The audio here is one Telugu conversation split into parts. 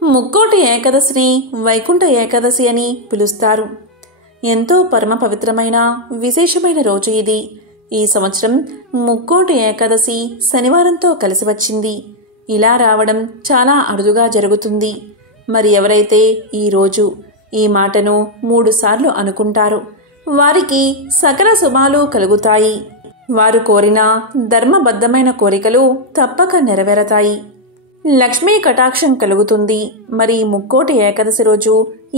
ముక్కోటి ఏకాదశిని వైకుంఠ ఏకాదశి అని పిలుస్తారు. ఎంతో పరమ పవిత్రమైన విశేషమైన రోజు ఇది. ఈ సంవత్సరం ముక్కోటి ఏకాదశి శనివారంతో కలిసి వచ్చింది. ఇలా రావడం చాలా అరుదుగా జరుగుతుంది. మరి ఎవరైతే ఈరోజు ఈ మాటను 3 సార్లు అనుకుంటారో వారికి సకల శుభాలు కలుగుతాయి. వారు కోరిన ధర్మబద్ధమైన కోరికలు తప్పక నెరవేరతాయి. లక్ష్మీ కటాక్షం కలుగుతుంది. మరి ముక్కోటి ఏకాదశి రోజు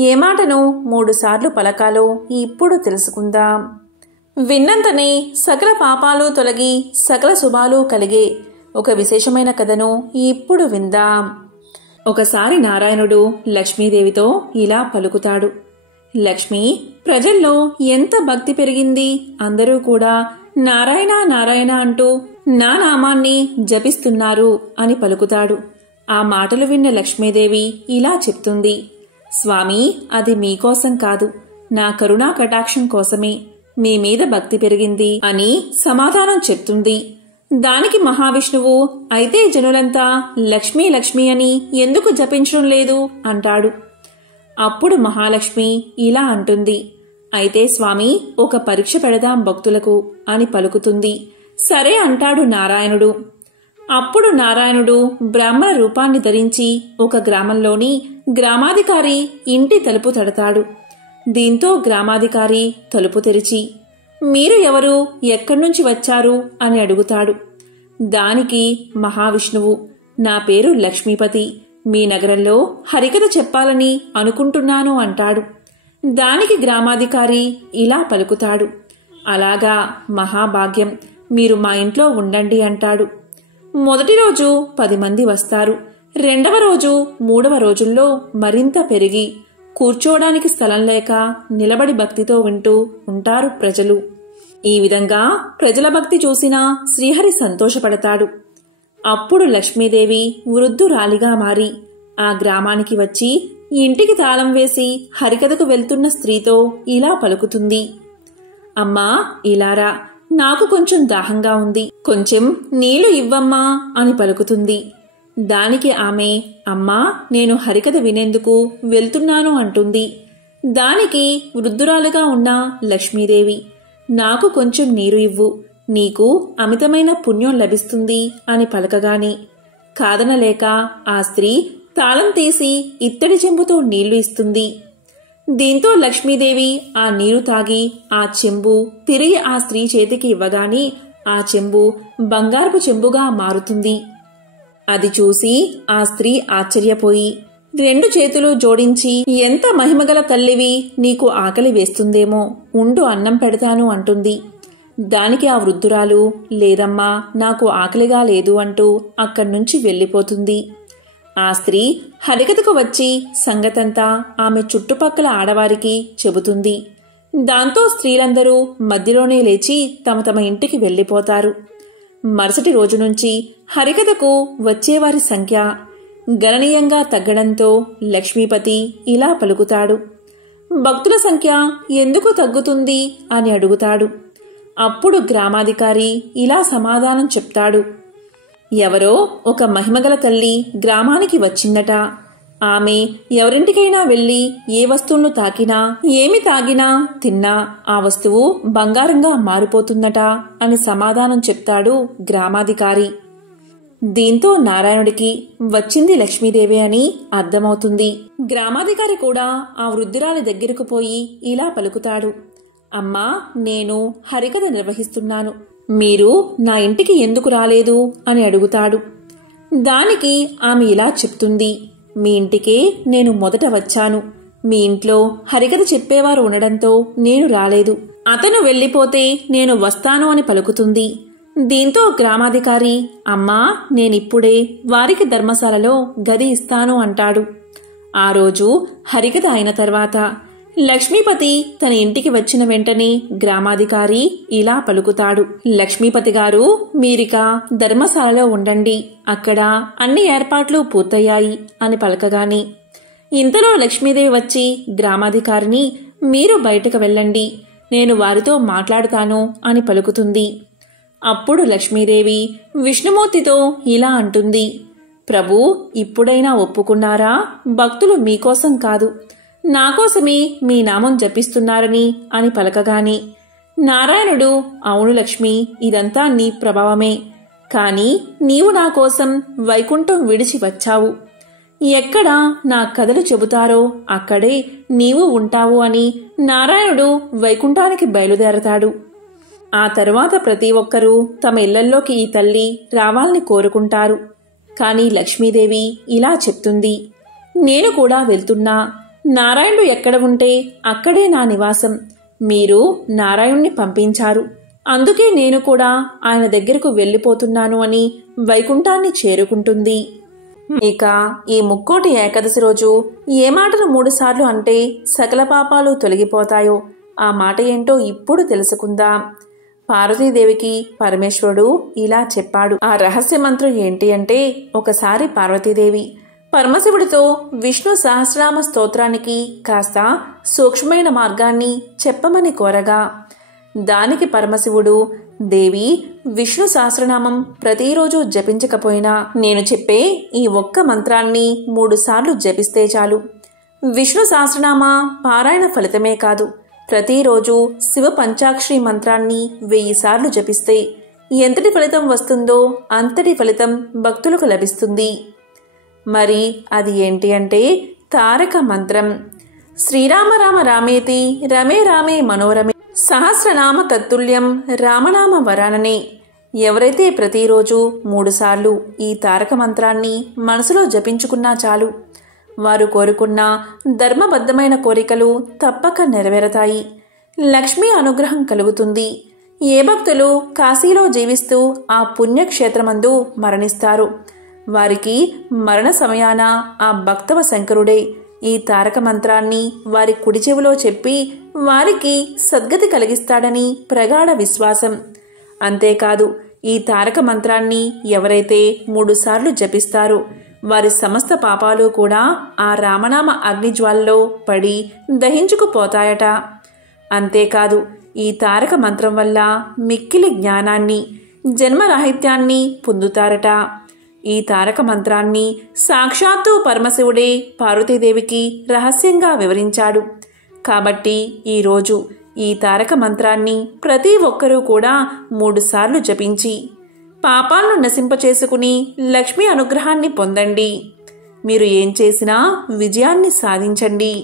ఏ మాటను 3 సార్లు పలకాలో ఇప్పుడు తెలుసుకుందాం. విన్నంతనే సకల పాపాలు తొలగి సకల శుభాలు కలిగే ఒక విశేషమైన కథను ఇప్పుడు విందాం. ఒకసారి నారాయణుడు లక్ష్మీదేవితో ఇలా పలుకుతాడు. లక్ష్మి, ప్రజల్లో ఎంత భక్తి పెరిగింది. అందరూ కూడా నారాయణ నారాయణ అంటూ నా నామాన్ని జపిస్తున్నారు అని పలుకుతాడు. ఆ మాటలు విన్న లక్ష్మీదేవి ఇలా చెప్తుంది. స్వామి, అది మీకోసం కాదు, నా కరుణా కటాక్షం కోసమే మీ మీద భక్తి పెరిగింది అని సమాధానం చెప్తుంది. దానికి మహావిష్ణువు, అయితే జనులంతా లక్ష్మీ లక్ష్మి అని ఎందుకు జపించడం లేదు అంటాడు. అప్పుడు మహాలక్ష్మి ఇలా అంటుంది. అయితే స్వామి, ఒక పరీక్ష పెడదాం భక్తులకు అని పలుకుతుంది. సరే అంటాడు నారాయణుడు. అప్పుడు నారాయణుడు బ్రాహ్మణ రూపాన్ని ధరించి ఒక గ్రామంలోని గ్రామాధికారి ఇంటి తలుపు తడతాడు. దీంతో గ్రామాధికారి తలుపు తెరిచి, మీరు ఎవరు, ఎక్కడ్నుంచి వచ్చారు అని అడుగుతాడు. దానికి మహావిష్ణువు, నా పేరు లక్ష్మీపతి, మీ నగరంలో హరికథ చెప్పాలని అనుకుంటున్నాను అంటాడు. దానికి గ్రామాధికారి ఇలా పలుకుతాడు. అలాగా, మహాభాగ్యం, మీరు మా ఇంట్లో ఉండండి అంటాడు. మొదటి రోజు 10 మంది వస్తారు. 2వ రోజు 3వ రోజుల్లో మరింత పెరిగి కూర్చోవడానికి స్థలం లేక నిలబడి భక్తితో వింటూ ఉంటారు ప్రజలు. ఈ విధంగా ప్రజల భక్తి చూసిన శ్రీహరి సంతోషపడతాడు. అప్పుడు లక్ష్మీదేవి వృద్ధురాలిగా మారి ఆ గ్రామానికి వచ్చి ఇంటికి తాళం వేసి హరికథకు వెళ్తున్న స్త్రీతో ఇలా పలుకుతుంది. అమ్మా, ఇలారా, నాకు కొంచెం దాహంగా ఉంది, కొంచెం నీళ్లు ఇవ్వమ్మా అని పలుకుతుంది. దానికి ఆమె, అమ్మా, నేను హరికథ వినేందుకు వెళ్తున్నాను అంటుంది. దానికి వృద్ధురాలుగా ఉన్న లక్ష్మీదేవి, నాకు కొంచెం నీరు ఇవ్వు, నీకు అమితమైన పుణ్యం లభిస్తుంది అని పలకగానే కాదనలేక ఆ స్త్రీ తాళం తీసి ఇత్తడి చెంబుతో నీళ్లు ఇస్తుంది. దీంతో లక్ష్మీదేవి ఆ నీరు తాగి ఆ చెంబు తిరిగి ఆ స్త్రీ చేతికి ఇవ్వగానే ఆ చెంబు బంగారపు చెంబుగా మారుతుంది. అది చూసి ఆ స్త్రీ ఆశ్చర్యపోయి 2 చేతులు జోడించి, ఎంత మహిమగల తల్లివి, నీకు ఆకలి వేస్తుందేమో, ఉండు అన్నం పెడతాను అంటుంది. దానికి ఆ వృద్ధురాలు, లేదమ్మా, నాకు ఆకలిగా లేదు అంటూ అక్కడ్నుంచి వెళ్లిపోతుంది. ఆ స్త్రీ హరికథకు వచ్చి సంగతంతా ఆమె చుట్టుపక్కల ఆడవారికి చెబుతుంది. దాంతో స్త్రీలందరూ మధ్యలోనే లేచి తమ తమ ఇంటికి వెళ్లిపోతారు. మరుసటి రోజు నుంచి హరికథకు వచ్చేవారి సంఖ్య గణనీయంగా తగ్గడంతో లక్ష్మీపతి ఇలా పలుకుతాడు. భక్తుల సంఖ్య ఎందుకు తగ్గుతుంది అని అడుగుతాడు. అప్పుడు గ్రామాధికారి ఇలా సమాధానం చెప్తాడు. ఎవరో ఒక మహిమగల తల్లి గ్రామానికి వచ్చిందట. ఆమె ఎవరింటికైనా వెళ్లి ఏ వస్తువును తాకినా, ఏమి తాగినా, తిన్నా ఆ వస్తువు బంగారంగా మారిపోతుందట అని సమాధానం చెప్తాడు గ్రామాధికారి. దీంతో నారాయణుడికి వచ్చింది లక్ష్మీదేవి అని అర్థమవుతుంది. గ్రామాధికారి కూడా ఆ వృద్ధురాలి దగ్గరకు పోయి ఇలా పలుకుతాడు. అమ్మా, నేను హరికథ నిర్వహిస్తున్నాను, మీరు నా ఇంటికి ఎందుకు రాలేదు అని అడుగుతాడు. దానికి ఆమె ఇలా చెప్తుంది. మీ ఇంటికే నేను మొదట వచ్చాను. మీ ఇంట్లో హరికథ చెప్పేవారు ఉండడంతో నేను రాలేదు. అతను వెళ్లిపోతే నేను వస్తాను అని పలుకుతుంది. దీంతో గ్రామాధికారి, అమ్మా, నేనిప్పుడే వారికి ధర్మశాలలో గది ఇస్తాను అంటాడు. ఆ రోజు హరికథ అయిన తర్వాత లక్ష్మీపతి తన ఇంటికి వచ్చిన వెంటనే గ్రామాధికారి ఇలా పలుకుతాడు. లక్ష్మీపతి గారు, మీరిక ధర్మశాలలో ఉండండి, అక్కడ అన్ని ఏర్పాట్లు పూర్తయ్యాయి అని పలకగాని ఇంతలో లక్ష్మీదేవి వచ్చి గ్రామాధికారిని, మీరు బయటకు వెళ్ళండి, నేను వారితో మాట్లాడుతాను అని పలుకుతుంది. అప్పుడు లక్ష్మీదేవి విష్ణుమూర్తితో ఇలా అంటుంది. ప్రభు ఇప్పుడైనా ఒప్పుకున్నారా? భక్తులు మీకోసం కాదు, నాకోసమే మీ నామం జపిస్తున్నారని అని పలకగానే నారాయణుడు, అవును లక్ష్మి, ఇదంతా నీ ప్రభావమే. కాని నీవు నా కోసం వైకుంఠం విడిచి వచ్చావు. ఎక్కడ నా కథలు చెబుతారో అక్కడే నీవు ఉంటావు అని నారాయణుడు వైకుంఠానికి బయలుదేరతాడు. ఆ తరువాత ప్రతి ఒక్కరూ తమ ఇళ్లల్లోకి ఈ తల్లి రావాలని కోరుకుంటారు. కాని లక్ష్మీదేవి ఇలా చెప్తుంది, నేను కూడా వెళ్తున్నా. నారాయణుడు ఎక్కడ ఉంటే అక్కడే నా నివాసం. మీరు నారాయణుణ్ణి పంపించారు, అందుకే నేను కూడా ఆయన దగ్గరకు వెళ్ళిపోతున్నాను అని వైకుంఠాన్ని చేరుకుంటుంది. ఇక ఈ ముక్కోటి ఏకాదశి రోజు ఏ మాటను 3 సార్లు అంటే సకల పాపాలు తొలగిపోతాయో ఆ మాట ఏంటో ఇప్పుడు తెలుసుకుందాం. పార్వతీదేవికి పరమేశ్వరుడు ఇలా చెప్పాడు. ఆ రహస్య మంత్రం ఏంటి అంటే, ఒకసారి పార్వతీదేవి పరమశివుడితో విష్ణు సహస్రనామ స్తోత్రానికి కాస్త సూక్ష్మమైన మార్గాన్ని చెప్పమని కోరగా, దానికి పరమశివుడు, దేవి, విష్ణు సహస్రనామం ప్రతిరోజు జపించకపోయినా నేను చెప్పే ఈ ఒక్క మంత్రాన్ని 3 సార్లు జపిస్తే చాలు. విష్ణు సహస్రనామ పారాయణ ఫలితమే కాదు, ప్రతిరోజు శివ పంచాక్షరి మంత్రాన్ని 1000 సార్లు జపిస్తే ఎంతటి ఫలితం వస్తుందో అంతటి ఫలితం భక్తులకు లభిస్తుంది. మరి అది ఏంటి అంటే తారక మంత్రం. శ్రీరామ రామ రామేతి రమే రామే మనోరమే సహస్రనామ తత్తుల్యం రామనామ వరాననే. ఎవరైతే ప్రతిరోజు 3 సార్లు ఈ తారక మంత్రాన్ని మనసులో జపించుకున్నా చాలు, వారు కోరుకున్న ధర్మబద్ధమైన కోరికలు తప్పక నెరవేరతాయి. లక్ష్మీ అనుగ్రహం కలుగుతుంది. ఏ భక్తులు కాశీలో జీవిస్తూ ఆ పుణ్యక్షేత్రమందు మరణిస్తారు, వారికి మరణ సమయాన ఆ భక్తవ శంకరుడే ఈ తారక మంత్రాన్ని వారి కుడి చెవిలో చెప్పి వారికి సద్గతి కలిగిస్తాడని ప్రగాఢ విశ్వాసం. అంతేకాదు, ఈ తారక మంత్రాన్ని ఎవరైతే 3 సార్లు జపిస్తారో వారి సమస్త పాపాలు కూడా ఆ రామనామ అగ్నిజ్వాలలో పడి దహించుకుపోతాయట. అంతేకాదు, ఈ తారక మంత్రం వల్ల మిక్కిలి జ్ఞానాన్ని, జన్మరాహిత్యాన్ని పొందుతారట. ఈ తారక మంత్రాన్ని సాక్షాత్తు పరమశివుడే పార్వతీదేవికి రహస్యంగా వివరించాడు. కాబట్టి ఈరోజు ఈ తారక మంత్రాన్ని ప్రతి ఒక్కరూ కూడా 3 సార్లు జపించి పాపాలను నశింపచేసుకుని లక్ష్మీ అనుగ్రహాన్ని పొందండి. మీరు ఏం చేసినా విజయాన్ని సాధించండి.